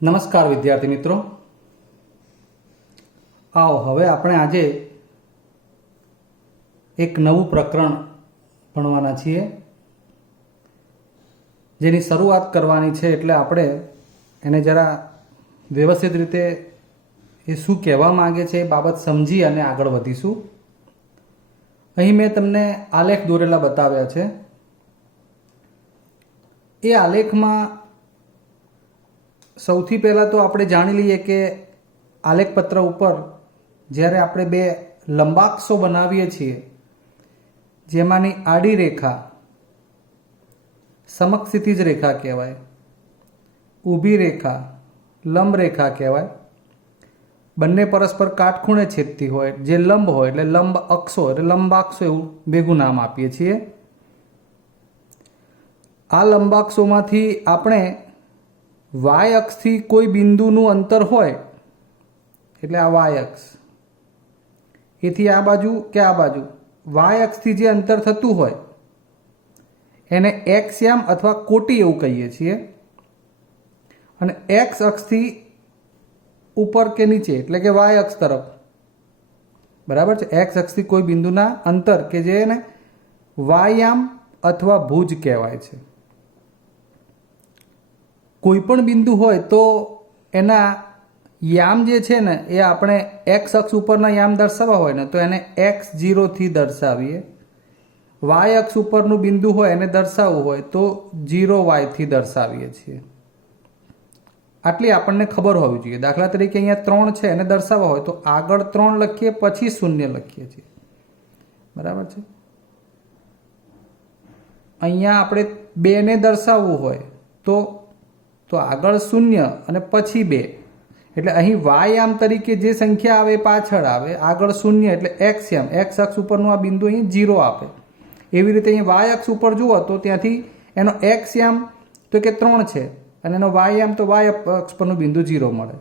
નમસ્કાર વિદ્યાર્થી મિત્રો, આવો હવે આપણે આજે એક નવું પ્રકરણ ભણવાના છીએ, જેની શરૂઆત કરવાની છે. એટલે આપણે એને જરા વ્યવસ્થિત રીતે એ શું કહેવા માંગે છે એ બાબત સમજી અને આગળ વધીશું. અહીં મેં તમને આલેખ દોરેલા બતાવ્યા છે. એ આલેખમાં સૌથી પહેલાં તો આપણે જાણી લઈએ કે આલેખપત્ર ઉપર જ્યારે આપણે બે લંબાક્ષો બનાવીએ છીએ, જેમાંની આડી રેખા સમક્ષિતિજ રેખા કહેવાય, ઊભી રેખા લંબ રેખા કહેવાય. બંને પરસ્પર કાટખૂણે છેદતી હોય, જે લંબ હોય એટલે લંબ અક્ષો એટલે લંબાક્ષો એવું ભેગું નામ આપીએ છીએ. આ લંબાક્ષોમાંથી આપણે વાય અક્ષથી કોઈ બિંદુનું અંતર હોય એટલે આ વાય અક્ષ, એથી આ બાજુ કે આ બાજુ વાય અક્ષથી જે અંતર થતું હોય એને એક્સ યામ અથવા કોટી એવું કહીએ છીએ. અને એક્સ અક્ષથી ઉપર કે નીચે એટલે કે વાય અક્ષ તરફ, બરાબર છે, એક્સ અક્ષથી કોઈ બિંદુના અંતર કે જેને વાયામ અથવા ભુજ કહેવાય છે. કોઈ પણ બિંદુ હોય તો એના યામ જે છે ને એ આપણે એક્સ અક્ષ ઉપરના યામ દર્શાવવા હોય ને તો એને x0થી દર્શાવીએ. વાય અક્ષ ઉપરનું બિંદુ હોય એને દર્શાવવું હોય તો 0y થી દર્શાવીએ છીએ. આટલી આપણને ખબર હોવી જોઈએ. દાખલા તરીકે અહીંયા 3 છે એને દર્શાવવા હોય તો આગળ 3 લખીએ પછી 0 લખીએ છીએ, બરાબર છે. અહીંયા આપણે 2 ને દર્શાવવું હોય તો આગળ 0 અને પછી 2, એટલે અહીં વાયામ તરીકે જે સંખ્યા આવે પાછળ આવે, આગળ 0 એટલે એક્સ યામ, એક્સ અક્ષ ઉપરનું આ બિંદુ અહીં 0 આપે. એવી રીતે અહીં વાય અક્ષ ઉપર જુઓ તો ત્યાંથી એનો એક્સ યામ તો કે 3 છે અને એનો વાય યામ તો વાય અક્ષ પરનું બિંદુ 0 મળે.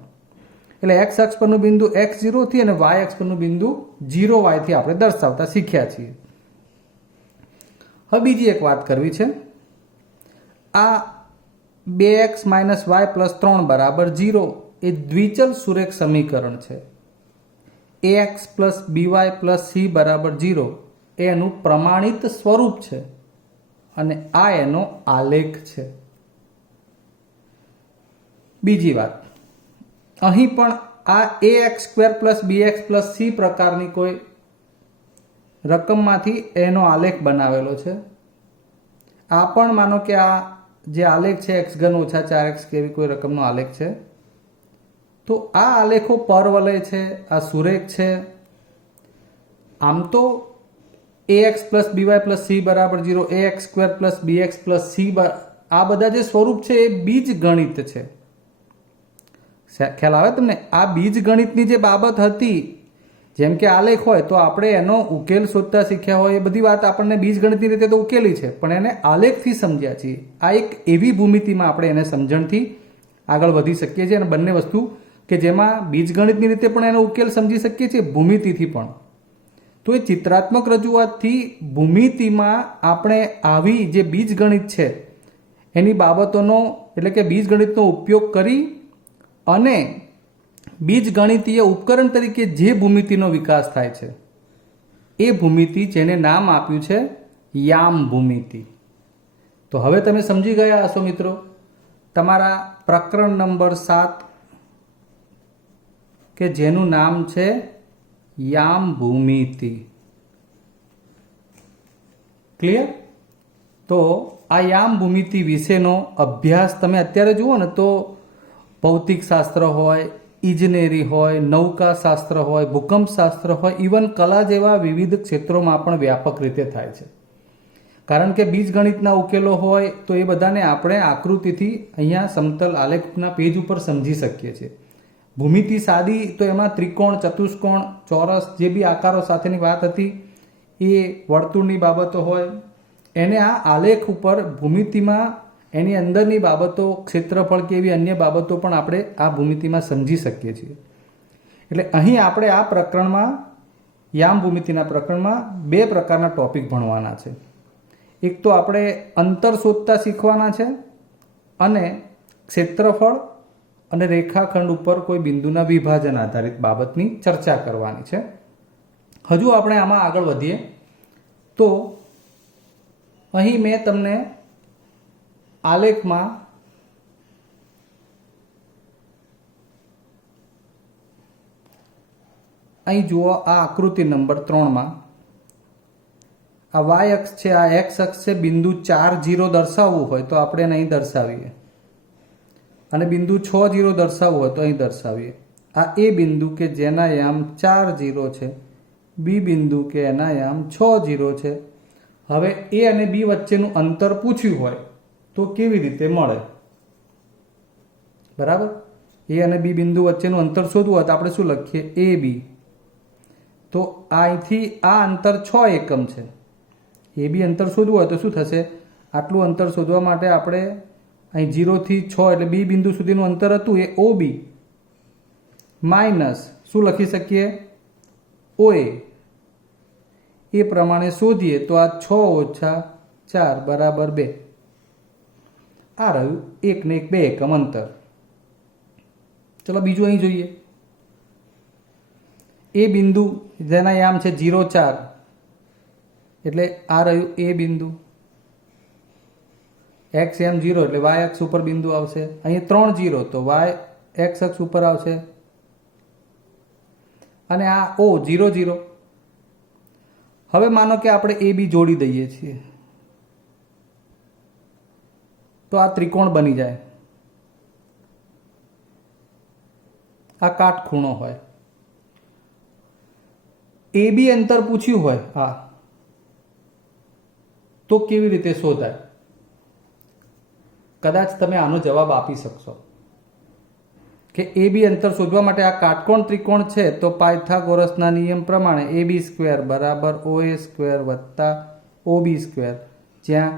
એટલે એક્સ અક્ષ પરનું બિંદુ x0થી અને વાય અક્ષ પરનું બિંદુ 0y થી આપણે દર્શાવતા શીખ્યા છીએ. હવે બીજી એક વાત કરવી છે. આ 2x - y + 3 = 0 એ દ્વિચલ સુરેખ સમીકરણ છે. ax + by + c = 0 એ એનું પ્રમાણિત સ્વરૂપ છે અને આ એનો આલેખ છે. બીજી વાત, અહીં પણ આ ax² + bx + c પ્રકારની કોઈ રકમમાંથી એનો આલેખ બનાવેલો છે. આ પણ માનો કે આ જે આલેખ છે x3 - 4x કે એવી કોઈ રકમનો આલેખ છે. તો આ આલેખો પરવલય છે, આ સુરેખ છે. આમ તો ax + by + c = 0, ax² + bx + c આ બધા જે સ્વરૂપ છે એ બીજ ગણિત છે. ખ્યાલ આવે તમને? આ બીજ ગણિતની જે બાબત હતી, જેમ કે આલેખ હોય તો આપણે એનો ઉકેલ શોધતા શીખ્યા હોય, એ બધી વાત આપણને બીજ ગણિતની રીતે તો ઉકેલી છે, પણ એને આલેખથી સમજ્યા છીએ. આ એક એવી ભૂમિતિમાં આપણે એને સમજણથી આગળ વધી શકીએ છીએ અને બંને વસ્તુ કે જેમાં બીજગણિતની રીતે પણ એનો ઉકેલ સમજી શકીએ છીએ, ભૂમિતિથી પણ. તો એ ચિત્રાત્મક રજૂઆતથી ભૂમિતિમાં આપણે આવી જે બીજગણિત છે એની બાબતોનો એટલે કે બીજગણિતનો ઉપયોગ કરી અને બીજગણિતીય ઉપકરણ તરીકે જે ભૂમિતિનો વિકાસ થાય છે એ ભૂમિતિ જેને નામ આપ્યું છે યામ ભૂમિતિ. તો હવે તમે સમજી ગયા હશો મિત્રો. તમારા પ્રકરણ નંબર 7 કે જેનું નામ છે યામ ભૂમિતિ. ક્લિયર? તો આ યામ ભૂમિતિ વિશેનો અભ્યાસ તમે અત્યારે જુઓ ને તો ભૌતિક શાસ્ત્ર હોય, ઇજનેરી હોય, નૌકાશાસ્ત્ર હોય, ભૂકંપશાસ્ત્ર હોય, ઇવન કલા જેવા વિવિધ ક્ષેત્રોમાં પણ વ્યાપક રીતે થાય છે. કારણ કે બીજગણિતના ઉકેલો હોય તો એ બધાને આપણે આકૃતિથી અહીંયા સમતલ આલેખના પેજ ઉપર સમજી શકીએ છીએ. ભૂમિતિ સાદી તો એમાં ત્રિકોણ, ચતુષ્કોણ, ચોરસ જે બી આકારો સાથેની વાત હતી એ વર્તુળની બાબતો હોય, એને આ આલેખ ઉપર ભૂમિતિમાં એની અંદરની બાબતો, ક્ષેત્રફળ કે એવી અન્ય બાબતો પણ આપણે આ ભૂમિતિમાં સમજી શકીએ છીએ. એટલે અહીં આપણે આ પ્રકરણમાં, યામ ભૂમિતિના પ્રકરણમાં 2 પ્રકારના ટોપિક ભણવાના છે. એક તો આપણે અંતર શોધતા શીખવાના છે અને ક્ષેત્રફળ અને રેખાખંડ ઉપર કોઈ બિંદુના વિભાજન આધારિત બાબતની ચર્ચા કરવાની છે. હજુ આપણે આમાં આગળ વધીએ તો અહીં મેં તમને આલેખમાં અહીં જુઓ, આ આકૃતિ નંબર 3માં આ વાય અક્ષ છે, આ એક્સ અક્ષ છે. બિંદુ 4 0 દર્શાવવું હોય તો આપણે એને અહીં દર્શાવીએ, અને બિંદુ 6 0 દર્શાવવું હોય તો અહીં દર્શાવીએ. આ એ બિંદુ કે જેના યામ 4 0 છે, બી બિંદુ કે એના યામ 6 0 છે. હવે એ અને બી વચ્ચેનું અંતર પૂછ્યું હોય તો કેવી રીતે મળે? બરાબર, એ અને બી બિંદુ વચ્ચેનું અંતર શોધવું હોય તો આપણે શું લખીએ? એ બી. તો અહીંથી આ અંતર 6 એકમ છે. એ બી અંતર શોધવું હોય તો શું થશે? આટલું અંતર શોધવા માટે આપણે અહીં 0 થી 6 એટલે બી બિંદુ સુધીનું અંતર હતું એ ઓ બી માઇનસ શું લખી શકીએ? ઓએ. એ પ્રમાણે શોધીએ તો આ 6 ઓછા 4 બરાબર 2. આ રહ્યું 1 ને 1 2 એકમ અંતર. ચલો બીજું અહીં જોઈએ. એ બિંદુ જેના યામ છે 0 4 એટલે આ રહ્યું એ બિંદુ. એક્સ એમ 0 એટલે વાય અક્ષ ઉપર બિંદુ આવશે. અહીં 3 0 તો વાય એક્સ અક્ષ ઉપર આવશે. અને આ ઓ 0 0. હવે માનો કે આપણે એ બી જોડી દઈએ છીએ તો આ ત્રિકોણ બની જાય. આ કાટખૂણો હોય. એ બી અંતર પૂછ્યું હોય આ તો કેવી રીતે શોધાય? કદાચ તમે આનો જવાબ આપી શકશો કે એ બી અંતર શોધવા માટે આ કાટકોણ ત્રિકોણ છે તો પાયથાગોરસના નિયમ પ્રમાણે એ બી સ્ક્વેર બરાબર ઓએ સ્ક્વેર વત્તા ઓબી સ્ક્વેર, જ્યાં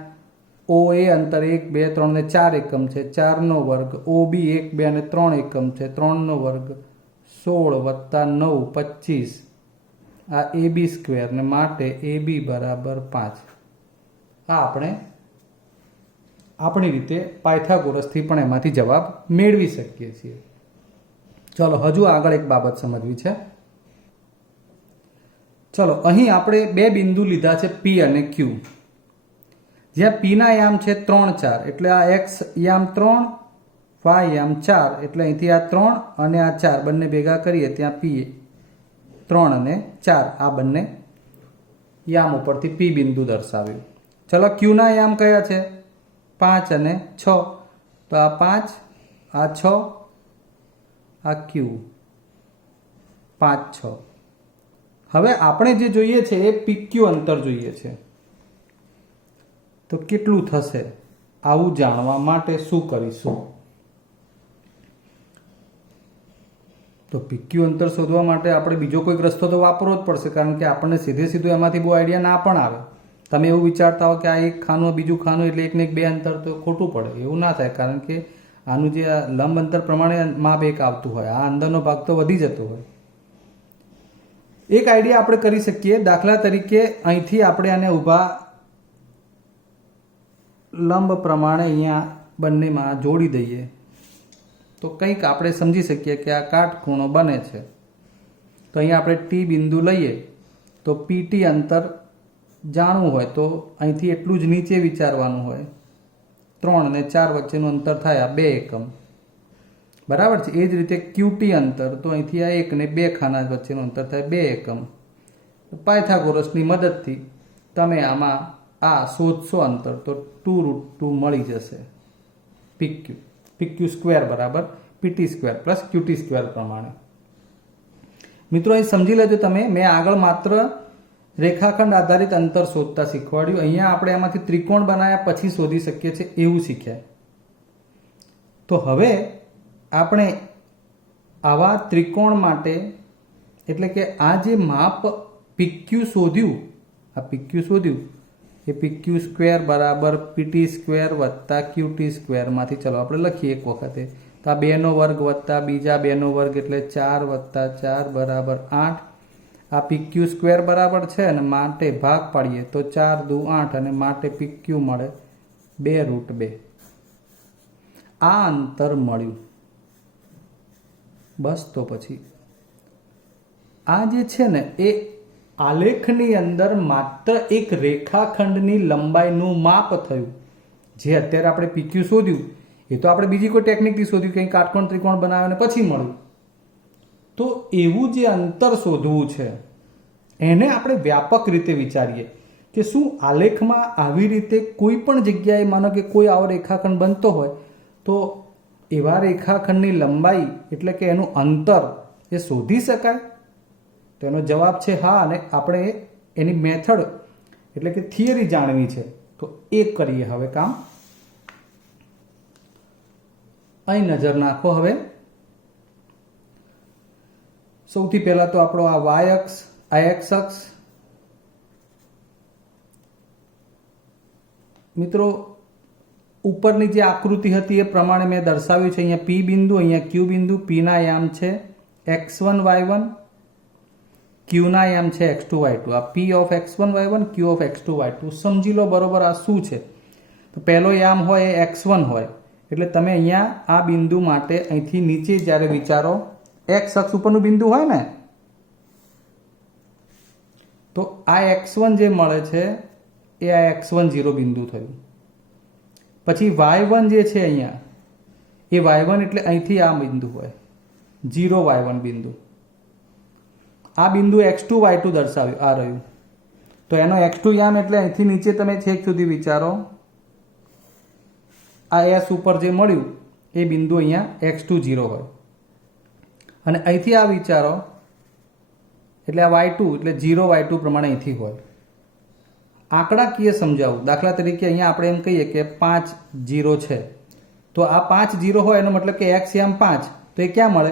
ઓ એ અંતર 1 2 3 ને 4 એકમ છે, 4નો વર્ગ. ઓબી 1 2 અને 3 એકમ છે, 3નો વર્ગ 16 વત્તા 9 25. આ એ બી સ્ક્વેર ને માટે એ બી બરાબર 5. આ આપણે આપણી રીતે પાયથાગોરસથી પણ એમાંથી જવાબ મેળવી શકીએ છીએ. ચલો હજુ આગળ એક બાબત સમજવી છે. ચલો અહીં આપણે બે બિંદુ લીધા છે પી અને ક્યુ, જ્યાં પી ના યામ છે 3 4 એટલે આ એક્સ યામ 3, વાય યામ 4 એટલે અહીંથી આ 3 અને આ 4 બંને ભેગા કરીએ ત્યાં પી 3 અને 4 આ બંને યામ ઉપરથી પી બિંદુ દર્શાવ્યું. ચલો ક્યુ ના યામ કયા છે? 5 અને 6 તો આ 5 આ 6 આ ક્યુ 5 6. હવે આપણે જે જોઈએ છે એ પીક્યુ અંતર જોઈએ છે તો કેટલું થશે? આવું જાણવા માટે શું કરીશું? તો પીક્યુ અંતર શોધવા માટે આપણે બીજો કોઈક રસ્તો તો વાપરવો જ પડશે, કારણ કે આપણને સીધે સીધું એમાંથી બહુ આઈડિયા ના પણ આવે. તમે એવું વિચારતા હો કે આ એક ખાનું બીજું ખાનું એટલે 1 ને 1 2 અંતર તો ખોટું પડે. એવું ના થાય, કારણ કે આનું જે લંબ અંતર પ્રમાણે માપ એક આવતું હોય, આ અંદરનો ભાગ તો વધી જતો હોય. એક આઈડિયા આપણે કરી શકીએ. દાખલા તરીકે અહીંથી આપણે આને ઊભા લંબ પ્રમાણે અહીંયા બંનેમાં જોડી દઈએ તો કંઈક આપણે સમજી શકીએ કે આ કાટખૂણો બને છે. તો અહીંયા આપણે ટી બિંદુ લઈએ તો પીટી અંતર જાણવું હોય તો અહીંથી એટલું જ નીચે વિચારવાનું હોય. 3 અને 4 વચ્ચેનું અંતર થાય આ 2 એકમ, બરાબર છે. એ જ રીતે ક્યુટી અંતર તો અહીંથી આ 1 ને 2 ખાના વચ્ચેનું અંતર થાય 2 એકમ. પાયથાગોરસની મદદથી તમે આમાં આ શોધશો અંતર તો 2√2 મળી જશે. પીક્યુ પીક્યુ સ્ક્વેર બરાબર PT square plus cutie square પ્રમાણે. મિત્રો અહીં સમજી લેજો તમે, મેં આગળ માત્ર રેખાખંડ આધારિત અંતર શોધતા શીખવાડ્યું. અહીંયા આપણે એમાંથી ત્રિકોણ બનાવ્યા પછી શોધી શકીએ છીએ એવું શીખ્યા. તો હવે આપણે આવા ત્રિકોણ માટે એટલે કે આ જે માપ પીક્યુ શોધ્યું, આ પીક્યુ શોધ્યું એ પીક્યુ સ્ક્વેર બરાબર પીટી સ્ક્વેર વત્તા ક્યુટી સ્ક્વેરમાંથી ચલો આપણે લખીએ એક વખતે. તો આ 2નો વર્ગ વત્તા બીજા 2નો વર્ગ એટલે 4 વત્તા 4 બરાબર 8. આ પીક્યુ સ્ક્વેર બરાબર છે અને માટે ભાગ પાડીએ તો 4 દુ 8 અને માટે પીક્યુ મળે 2√2. આ અંતર મળ્યું. બસ તો પછી આ જે છે ને એ આલેખની અંદર માત્ર એક રેખાખંડની લંબાઈનું માપ થયું. જે અત્યારે આપણે PQ શોધ્યું એ તો આપણે બીજી કોઈ ટેકનિકથી શોધ્યું, કંઈ કાટકોણ ત્રિકોણ બનાવ્યો ને પછી મળ્યું. તો એવું જે અંતર શોધવું છે એને આપણે વ્યાપક રીતે વિચારીએ કે શું આલેખમાં આવી રીતે કોઈ પણ જગ્યાએ માનો કે કોઈ આવો રેખાખંડ બનતો હોય તો એવા રેખાખંડની લંબાઈ એટલે કે એનું અંતર એ શોધી શકાય? તો એનો જવાબ છે હા. અને આપણે એની મેથડ એટલે કે થિયરી જાણવી છે તો એ કરીએ હવે કામ. અહીં નજર નાખો. હવે સૌથી પહેલા તો આપણો આ વાય અક્ષ, આ એક્સ અક્ષ. મિત્રો ઉપરની જે આકૃતિ હતી એ પ્રમાણે મેં દર્શાવ્યું છે. અહીંયા પી બિંદુ, અહીંયા ક્યુ બિંદુ. પીના યામ છે x1 y1, ક્યુના યામ છે x2 y2. આ p of x1 y1, q of x2 y2 સમજી લો બરોબર આ શું છે. તો પહેલો યામ હોય એ x1 હોય એટલે તમે અહીંયા આ બિંદુ માટે અહીંથી નીચે જ્યારે વિચારો x અક્ષ ઉપરનું બિંદુ હોય ને તો આ x1 જે મળે છે એ આ x1 0 બિંદુ થયું. પછી y1 જે છે અહીંયા એ y1 એટલે અહીંથી આ બિંદુ હોય 0 y1 બિંદુ. આ બિંદુ x2 y2 દર્શાવ્યું આ રહ્યું. તો એનો x2 યામ એટલે અહીંથી નીચે તમે છેક સુધી વિચારો આ s ઉપર જે મળ્યું એ બિંદુ અહીંયા x2 0 હોય અને અહીંથી આ વિચારો એટલે આ y2 એટલે 0 y2 પ્રમાણે અહીંથી હોય. આંકડાકીય સમજાવું. દાખલા તરીકે અહીંયા આપણે એમ કહીએ કે 5 0 છે તો આ 5 0 હોય એનો મતલબ કે x યામ 5 તો એ ક્યાં મળે?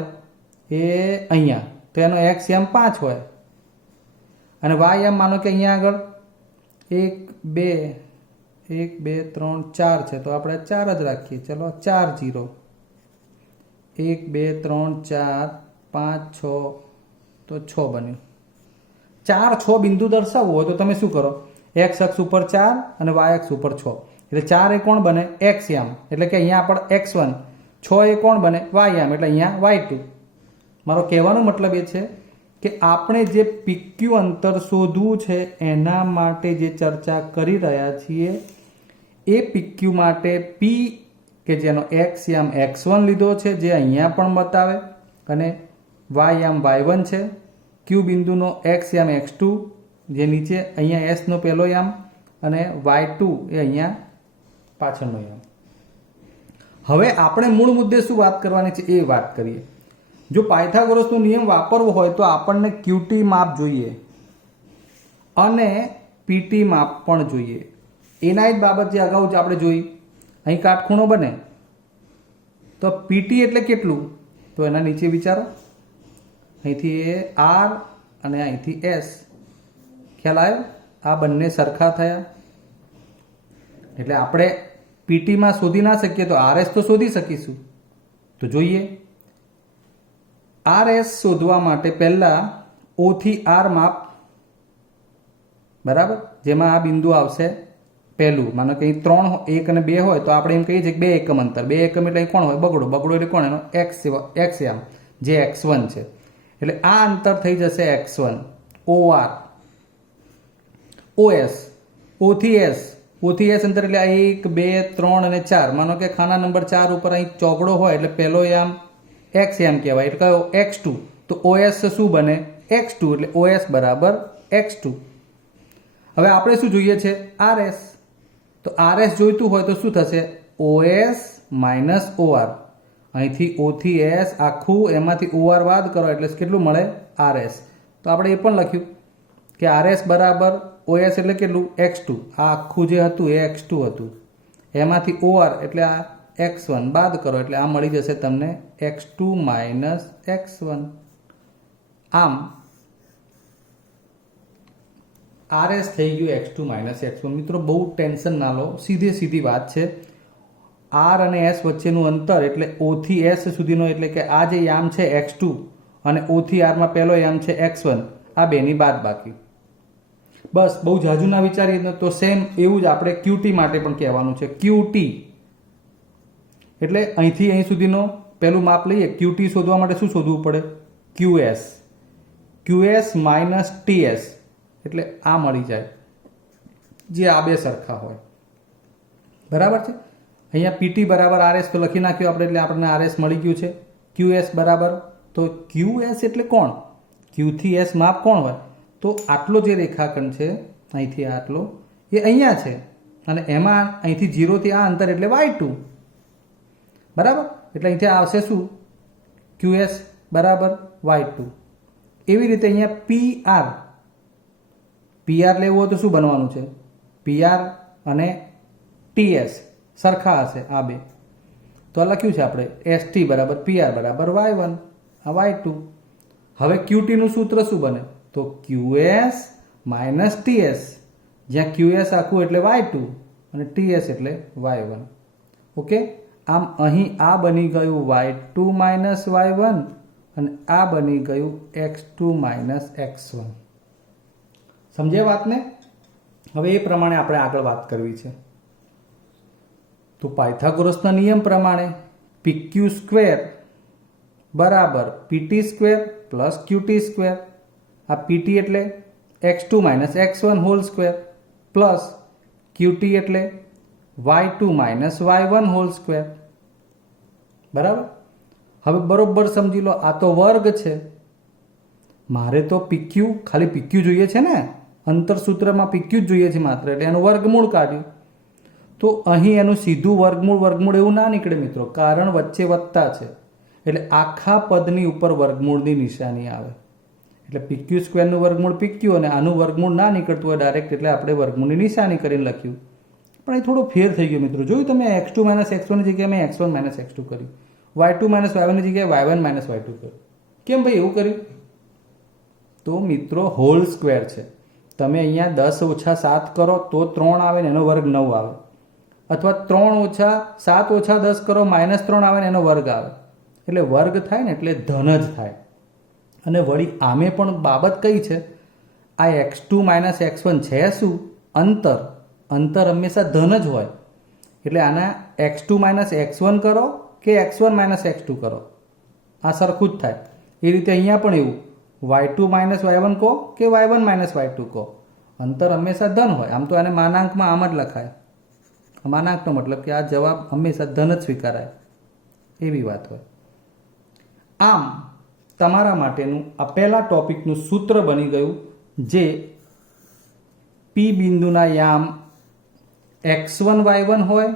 એ અહીંયા. તો એનો x યામ 5 હોય અને y યામ માનો કે અહીંયા આગળ 1 2 1 2 3 4 છે તો આપણે 4 જ રાખીએ. ચલો 4 0 1 2 3 4 5 6 તો 6 બન્યું. 4 6 બિંદુ દર્શાવવું હોય તો તમે શું કરો? x અક્ષ ઉપર 4 અને y અક્ષ ઉપર 6 એટલે 4 એ કોણ બને? x યામ એટલે કે અહીંયા આપણે x1. 6 એ કોણ બને? y યામ એટલે અહીંયા y2. મારો કહેવાનો મતલબ એ છે કે આપણે જે PQ અંતર શોધવું છે એના માટે જે ચર્ચા કરી રહ્યા છીએ એ PQ માટે P કે જેનો x યામ x1 લીધો છે જે અહીંયા પણ બતાવે અને y યામ y1 છે. Q બિંદુનો x યામ x2 જે નીચે અહીંયા s નો પહેલો યામ અને y2 એ અહીંયા પાછળનો યામ. હવે આપણે મૂળ મુદ્દે શું વાત કરવાની છે એ વાત કરીએ. જો પાયથાગોરસનો નિયમ વાપરવો હોય તો આપણને QT માપ જોઈએ અને PT માપ પણ જોઈએ. એના જ બાબત જે અગાઉ જ આપણે જોઈ અહીં કાટખૂણો બને તો PT એટલે કેટલું? તો એના નીચે વિચારો. અહીંથી R અને અહીંથી S. ખ્યાલ આવ્યો? આ બંને સરખા થયા એટલે આપણે પીટીમાં શોધી ના શકીએ તો RS તો શોધી શકીશું. તો જોઈએ RS શોધવા માટે પહેલા O થી R માપ બરાબર, જેમાં આ બિંદુ આવશે પહેલું. માનો કે 3 1 અને 2 હોય તો આપણે એમ કહીએ છીએ કે 2 એકમ અંતર. 2 એકમ એટલે કોણ હોય? બગડો. બગડો એટલે કોણ? એનો x યામ જે x1 છે. એટલે આ અંતર થઈ જશે x1. OR OS O થી S. O થી S અંતર એટલે 1 2 3 અને 4. માનો કે ખાના નંબર 4 ઉપર અહીં ચોકડો હોય એટલે પહેલો યામ x યામ કહેવાય એટલે કયો? x2. તો OS શું બને? x2 એટલે OS બરાબર x2. હવે આપણે શું જોઈએ છે? RS. તો RS જોઈતું હોય તો શું થશે? OS minus OR. અહીંથી O થી S આખું એમાંથી OR બાદ કરો એટલે કેટલું મળે? RS. તો આપણે એ પણ લખ્યું કે RS બરાબર OS એટલે કેટલું? x2. આ આખું જે હતું એ x2 હતું. એમાંથી OR એટલે આ x1 બાદ કરો એટલે આ મળી જશે તમને x2 માઇનસ x1. આમ RS થઈ ગયું x2 માઇનસ x1. મિત્રો બહુ ટેન્શન ના લો, સીધી વાત છે. R અને S વચ્ચેનું અંતર એટલે O થી S સુધીનો એટલે કે આ જે યામ છે x2 અને O થી R માં પહેલો યામ છે x1. આ બેની બાદ બાકી. બસ બહુ જાજુ ના વિચારીએ તો સેમ એવું જ આપણે QT માટે પણ કહેવાનું છે. QT એટલે અહીંથી અહીં સુધીનો પેલું માપ લઈએ QT શોધવા માટે શું શોધવું પડે? QS માઇનસ TS એટલે આ મળી જાય, જે આ બે સરખા હોય. બરાબર છે. અહીંયા PT બરાબર RS તો લખી નાખ્યું આપણે, એટલે આપણને RS મળી ગયું છે. QS બરાબર, તો QS એટલે કોણ? Q થી S માપ કોણ હોય? તો આટલો જે રેખાખંડ છે અહીંથી આટલો એ અહીંયા છે, અને એમાં અહીંથી 0 થી આ અંતર એટલે y2. બરાબર, એટલે અહીંથી આવશે શું? QS બરાબર y2. એવી રીતે અહીંયા PR લેવું હોય તો શું બનવાનું છે? PR અને TS સરખા હશે આ બે, તો આ લખ્યું છે આપણે ST બરાબર PR બરાબર y1 આ y2. હવે QT નું સૂત્ર શું બને? તો QS માઇનસ TS, જ્યાં QS આખું એટલે y2 અને TS એટલે y1. ઓકે, આમ અહીં આ બની ગયું y2 માઇનસ y1 અને આ બની ગયું x2 માઇનસ x1. સમજ્યા વાતને? હવે એ પ્રમાણે આપણે આગળ વાત કરવી છે. તો પાયથાગોરસના નિયમ પ્રમાણે PQ સ્ક્વેર બરાબર PT square plus QT square. આ PT એટલે x2 minus x1 whole square plus QT એટલે y2 minus y1 whole square. બરાબર, હવે બરોબર સમજી લો, આ તો વર્ગ છે. મારે તો PQ, ખાલી PQ જોઈએ છે ને, અંતર સૂત્રમાં PQ જ જોઈએ છે માત્ર, એટલે એનું વર્ગમૂળ કાઢ્યું. તો અહીં એનું સીધું વર્ગમૂળ એવું ના નીકળે મિત્રો, કારણ વચ્ચે વત્તા છે, એટલે આખા પદની ઉપર વર્ગમૂળની નિશાની આવે. એટલે PQ સ્ક્વેરનું વર્ગમૂળ PQ અને આનું વર્ગમૂળ ના નીકળતું હોય ડાયરેક્ટ, એટલે આપણે વર્ગમૂળની નિશાની કરીને લખ્યું. પણ એ થોડો ફેર થઈ ગયો મિત્રો. જોયું તમે, x2 માઇનસ x1 ની જગ્યાએ મેં x1 માઇનસ x2 કર્યું, y2 માઇનસ y1 ની જગ્યાએ y1 માઇનસ y2 કર્યું. કેમ ભાઈ એવું કર્યું? તો મિત્રો હોલ સ્ક્વેર છે. તમે અહીંયા 10 ઓછા 7 કરો તો 3 આવે ને એનો વર્ગ 9 આવે, અથવા 3 ઓછા 7 ઓછા 10 કરો માઇનસ 3 આવે ને એનો વર્ગ આવે. એટલે વર્ગ થાય ને એટલે ધન જ થાય. અને વળી આમે પણ બાબત કઈ છે? આ x2 માઇનસ x1 છે શું? અંતર હંમેશા ધન જ હોય. એટલે આના x2 માઇનસ x1 કરો કે x1 માઇનસ x2 કરો, આ સરખું જ થાય. એ રીતે અહીંયા પણ એવું, y2 માઇનસ y1 કહો કે y1 માઇનસ y2 કહો, અંતર હંમેશા ધન હોય. આમ તો આને માનાંકમાં આમ જ લખાય. માનાંકનો મતલબ કે આ જવાબ હંમેશા ધન જ સ્વીકારાય, એવી વાત હોય. આમ તમારા માટેનું આ પહેલા ટોપિકનું સૂત્ર બની ગયું, જે P બિંદુના યામ x1 y1 હોય,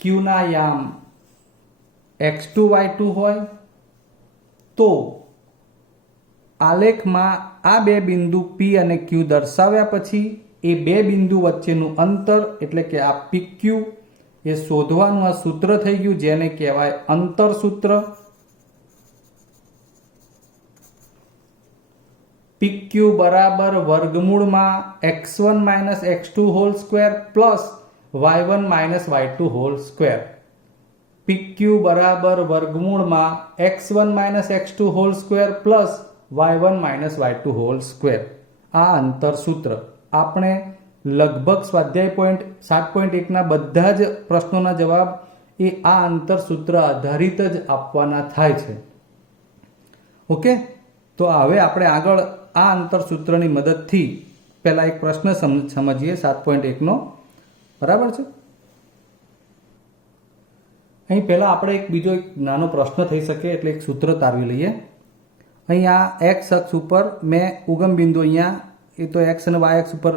Q ના યામ x2 y2 હોય, તો આલેખમાં આ બે બિંદુ P અને Q દર્શાવ્યા પછી એ બે બિંદુ વચ્ચેનું અંતર એટલે કે આ PQ એ શોધવાનું આ સૂત્ર થઈ ગયું, જેને કહેવાય અંતર સૂત્ર. PQ બરાબર વર્ગમૂળમાં x1 minus x2 whole square plus y1 minus y2 whole square. PQ બરાબર વર્ગમૂળમાં x1 minus x2 whole square plus y1 minus y2 whole square. આ અંતર સૂત્ર આપણે લગભગ સ્વાધ્યાય પોઈન્ટ 7.1ના બધા જ પ્રશ્નોના જવાબ એ આ અંતર સૂત્ર આધારિત જ આપવાના થાય છે. ઓકે, તો હવે આપણે આગળ આ અંતર સૂત્રની મદદથી પહેલા એક પ્રશ્ન સમજીએ 7.1નો. બરાબર છે. અહીં પહેલા આપણે બીજો એક નાનો પ્રશ્ન થઈ શકે એટલે એક સૂત્ર તારવી લઈએ. અહીં આ x અક્ષ ઉપર મેં ઉગમ બિંદુ, અહીંયા એ તો x અને y અક્ષ ઉપર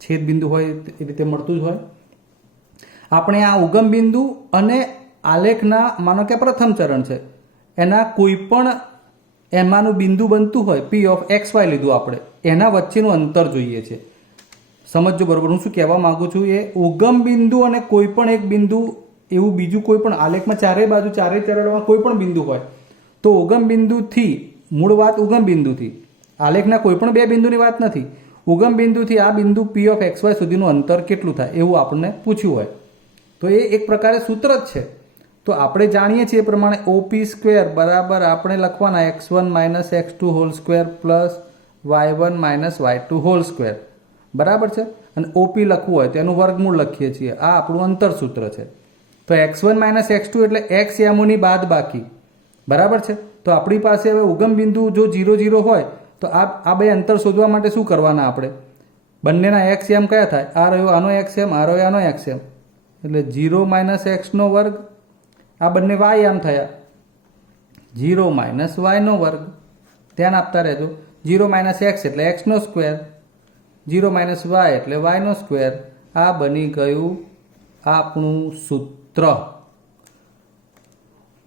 છેદ બિંદુ હોય એ રીતે મળતું જ હોય. આપણે આ ઉગમ બિંદુ અને આલેખના માનો કે પ્રથમ ચરણ છે એના કોઈ પણ એમાંનું બિંદુ બનતું હોય P ઓફ XY લીધું આપણે, એના વચ્ચેનું અંતર જોઈએ છે. સમજો બરોબર હું શું કહેવા માંગુ છું. એ ઉગમ બિંદુ અને કોઈ પણ એક બિંદુ, એવું બીજું કોઈ પણ આલેખમાં ચારેય બાજુ ચારેય ચરણમાં કોઈ પણ બિંદુ હોય તો ઉગમ બિંદુથી, મૂળ વાત ઉગમ બિંદુથી, આલેખના કોઈ પણ બે બિંદુની વાત નથી, ઉગમ બિંદુથી આ બિંદુ P ઓફ XY સુધીનું અંતર કેટલું થાય એવું આપણને પૂછ્યું હોય તો એ એક પ્રકારે સૂત્ર જ છે. તો આપણે જાણીએ છીએ એ પ્રમાણે OP સ્ક્વેર બરાબર આપણે લખવાના x1 minus x2 whole square plus y1 minus y2 whole square. બરાબર છે. અને OP લખવું હોય તો એનું વર્ગમૂળ લખીએ છીએ. આ આપણું અંતર સૂત્ર છે. તો x1 માઇનસ x2 એટલે x યામોની બાદ બાકી, બરાબર છે. તો આપણી પાસે હવે ઉગમ બિંદુ જો 0 0 હોય તો આ બે અંતર શોધવા માટે શું કરવાના આપણે? બંનેના x યામ કયા થાય? આ રહ્યો આનો x યામ, આ રહ્યો આનો x યામ, એટલે 0 માઇનસ એક્સનો વર્ગ. આ બંને y યામ થયા, 0 માઇનસ વાયનો વર્ગ. ધ્યાન આપતા રહેજો. 0 માઇનસ એક્સ એટલે એક્સનો સ્ક્વેર, 0 માઇનસ વાય એટલે વાયનો સ્ક્વેર. આ બની ગયું આપણું સૂત્ર.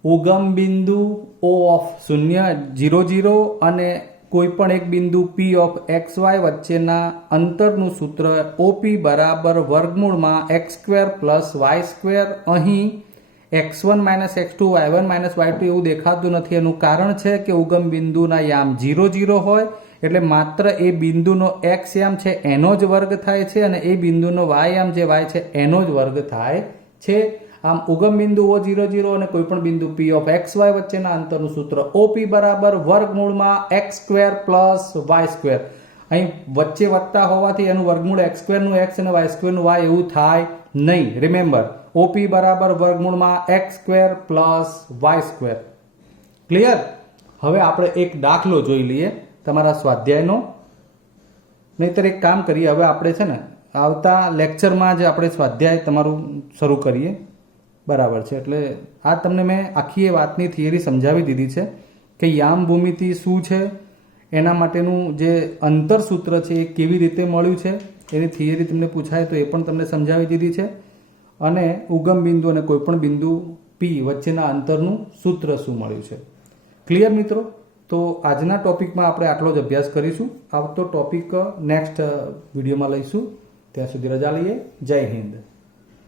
ઉગમ બિંદુ O ઓફ 0 0 0 અને કોઈ પણ એક બિંદુ P ઓફ XY વચ્ચેના અંતરનું સૂત્ર OP બરાબર વર્ગમૂળમાં x² પ્લસ y². અહીં x1 minus x2 y1 minus y2 એવું દેખાતું નથી. એનું કારણ છે કે ઉગમ બિંદુના યામ 0 0 હોય એટલે માત્ર એ બિંદુનો x યામ છે એનો જ વર્ગ થાય છે અને એ બિંદુનો y યામ જે y છે એનો જ વર્ગ થાય છે. આમ ઉગમ બિંદુ O0 0 અને કોઈ પણ બિંદુ P ઓફ XY વચ્ચેના અંતરનું સૂત્ર OP બરાબર વર્ગમૂળમાં x² પ્લસ y². અહીં વચ્ચે વત્તા હોવાથી એનું વર્ગમૂળ x² નું x અને y² નું y એવું થાય નહીં. રિમેમ્બર, OP બરાબર વર્ગમૂળમાં x² પ્લસ y². ક્લિયર? હવે આપણે એક દાખલો જોઈ લઈએ તમારા સ્વાધ્યાયનો. નહીતર એક કામ કરીએ, હવે આપણે છે ને આવતા લેક્ચરમાં જ આપણે સ્વાધ્યાય તમારું શરૂ કરીએ. બરાબર છે. એટલે આ તમને મેં આખી એ વાતની થિયરી સમજાવી દીધી છે કે યામ ભૂમિતિ શું છે, એના માટેનું જે અંતર સૂત્ર છે એ કેવી રીતે મળ્યું છે, એની થિયરી તમને પૂછાય તો એ પણ તમને સમજાવી દીધી છે. અને ઉગમ બિંદુ અને કોઈપણ બિંદુ P વચ્ચેના અંતરનું સૂત્ર શું મળ્યું છે. ક્લિયર મિત્રો? તો આજના ટોપિકમાં આપણે આટલો જ અભ્યાસ કરીશું. આવતો ટોપિક નેક્સ્ટ વિડીયોમાં લઈશું. ત્યાં સુધી રજા લઈએ. જય હિન્દ.